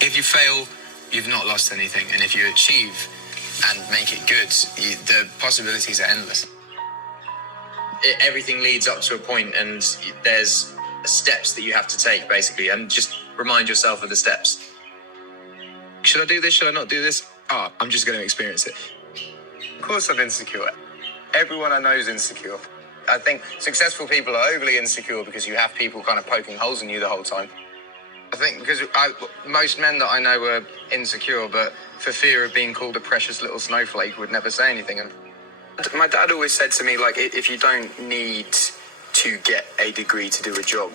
If you fail, you've not lost anything. And if you achieve and make it good, the possibilities are endless. Everything leads up to a point, and there's steps that you have to take, basically, and just remind yourself of the steps. Should I do this? Should I not do this? I'm just going to experience it. Of course I'm insecure. Everyone I know is insecure. I think successful people are overly insecure because you have people kind of poking holes in you the whole time. I think because most men that I know are insecure, but for fear of being called a precious little snowflake, would never say anything. And my dad always said to me, like, if you don't need to get a degree to do a job,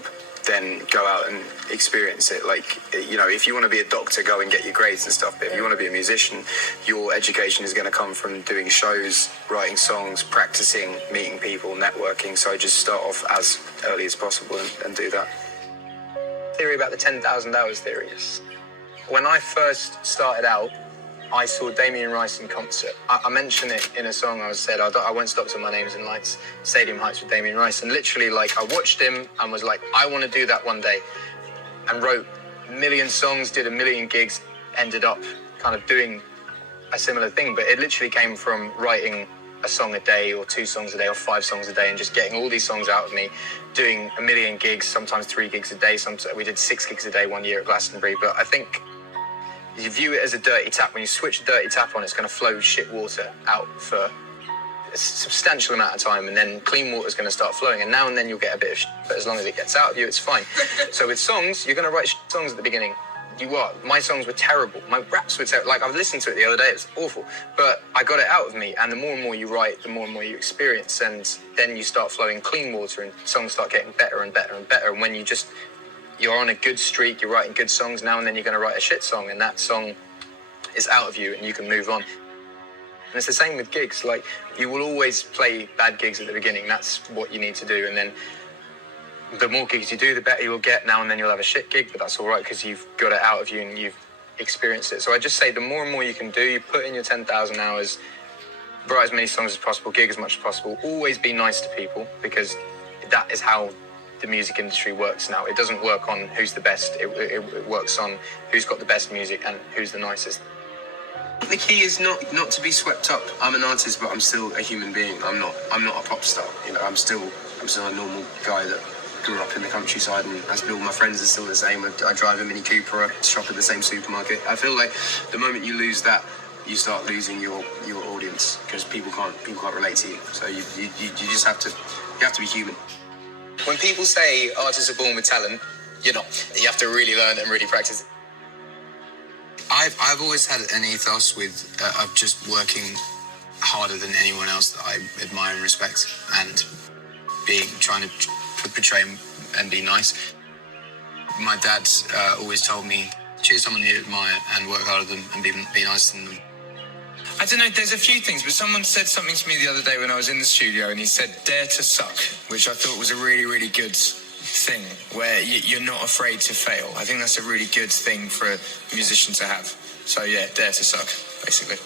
then go out and experience it. Like, you know, if you want to be a doctor, go and get your grades and stuff. But if you want to be a musician, your education is going to come from doing shows, writing songs, practicing, meeting people, networking. So just start off as early as possible and do that. Theory about the 10,000 hours theory. When I first started out, I saw Damien Rice in concert. I mentioned it in a song. I said, I won't stop till my name's in lights, Stadium Heights with Damien Rice. And literally, like, I watched him and was like, I want to do that one day. And wrote a million songs, did a million gigs, ended up kind of doing a similar thing. But it literally came from writing a song a day or 2 songs a day or 5 songs a day and just getting all these songs out of me, doing a million gigs, sometimes 3 gigs a day. We did 6 gigs a day one year at Glastonbury. But I think you view it as a dirty tap. When you switch a dirty tap on, it's going to flow shit water out for a substantial amount of time, and then clean water is going to start flowing, and now and then you'll get a bit of shit, but as long as it gets out of you, it's fine. So with songs, you're going to write songs at the beginning. My songs were terrible. My raps were terrible. Like, I've listened to it the other day, it was awful. But I got it out of me, and the more and more you write, the more and more you experience, and then you start flowing clean water, and songs start getting better and better and better, and when you're on a good streak, you're writing good songs, now and then you're going to write a shit song, and that song is out of you and you can move on. And it's the same with gigs. Like, you will always play bad gigs at the beginning. That's what you need to do. And then the more gigs you do, the better you'll get. Now and then you'll have a shit gig, but that's all right because you've got it out of you and you've experienced it. So I just say the more and more you can do, you put in your 10,000 hours, write as many songs as possible, gig as much as possible. Always be nice to people, because that is how the music industry works now. It doesn't work on who's the best. It works on who's got the best music and who's the nicest. The key is not to be swept up. I'm an artist, but I'm still a human being. I'm not a pop star. You know, I'm still a normal guy that grew up in the countryside, and as all my friends are still the same. I drive a Mini Cooper. I shop at the same supermarket. I feel like the moment you lose that, you start losing your audience, because people can't relate to you. So you just have to be human. When people say artists are born with talent, you're not. You have to really learn and really practice. I've always had an ethos of just working harder than anyone else that I admire and respect, and trying to portray and be nice. My dad always told me, choose someone you admire and work harder than and be nicer than them. I don't know, there's a few things, but someone said something to me the other day when I was in the studio, and he said, dare to suck, which I thought was a really, really good thing, where you're not afraid to fail. I think that's a really good thing for a musician to have. So yeah, dare to suck, basically.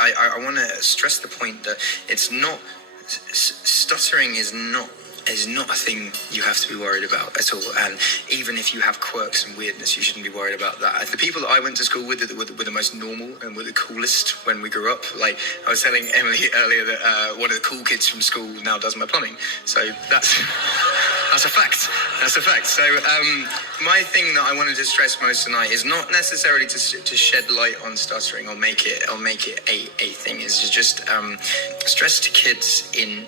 I want to stress the point that it's not, stuttering is not a thing you have to be worried about at all. And even if you have quirks and weirdness, you shouldn't be worried about that. The people that I went to school with were the most normal and were the coolest when we grew up. Like, I was telling Emily earlier that one of the cool kids from school now does my plumbing. So that's a fact. That's a fact. So my thing that I wanted to stress most tonight is not necessarily to shed light on stuttering or make it a thing. Is to just stress to kids in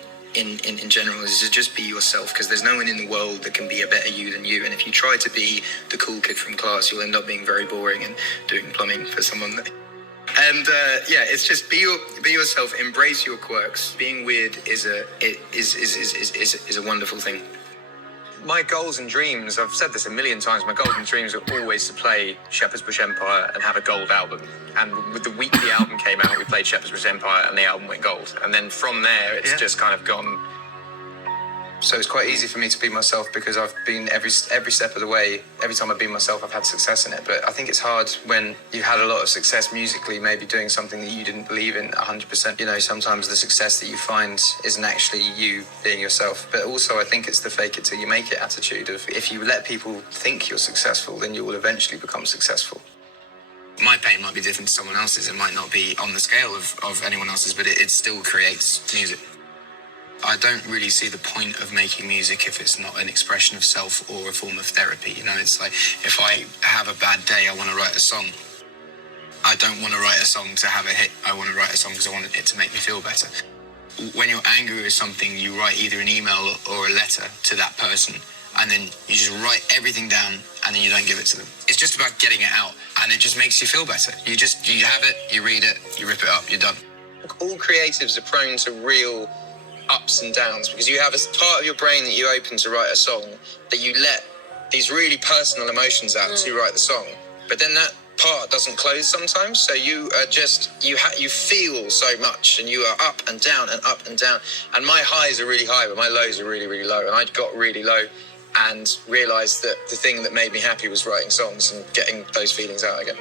general is to just be yourself, because there's no one in the world that can be a better you than you. And if you try to be the cool kid from class, you'll end up being very boring and doing plumbing for someone. It's just be yourself, embrace your quirks. Being weird is a wonderful thing. My goals and dreams, I've said this a million times, my goals and dreams are always to play Shepherd's Bush Empire and have a gold album. And with the week the album came out, we played Shepherd's Bush Empire and the album went gold. And then from there, it's just kind of gone. So it's quite easy for me to be myself, because I've been every step of the way. Every time I've been myself, I've had success in it. But I think it's hard when you've had a lot of success musically, maybe doing something that you didn't believe in 100%. You know, sometimes the success that you find isn't actually you being yourself. But also, I think it's the fake it till you make it attitude of, if you let people think you're successful, then you will eventually become successful. my pain might be different to someone else's. It might not be on the scale of anyone else's, but it still creates music. I don't really see the point of making music if it's not an expression of self or a form of therapy. You know, it's like, if I have a bad day, I want to write a song. I don't want to write a song to have a hit. I want to write a song because I want it to make me feel better. When you're angry with something, you write either an email or a letter to that person, and then you just write everything down, and then you don't give it to them. It's just about getting it out, and it just makes you feel better. You have it, you read it, you rip it up, you're done. All creatives are prone to real ups and downs, because you have a part of your brain that you open to write a song, that you let these really personal emotions out to write the song. But then that part doesn't close sometimes, so you are just, you feel so much, and you are up and down and up and down. And my highs are really high, but my lows are really, really low. And I got really low and realised that the thing that made me happy was writing songs and getting those feelings out again.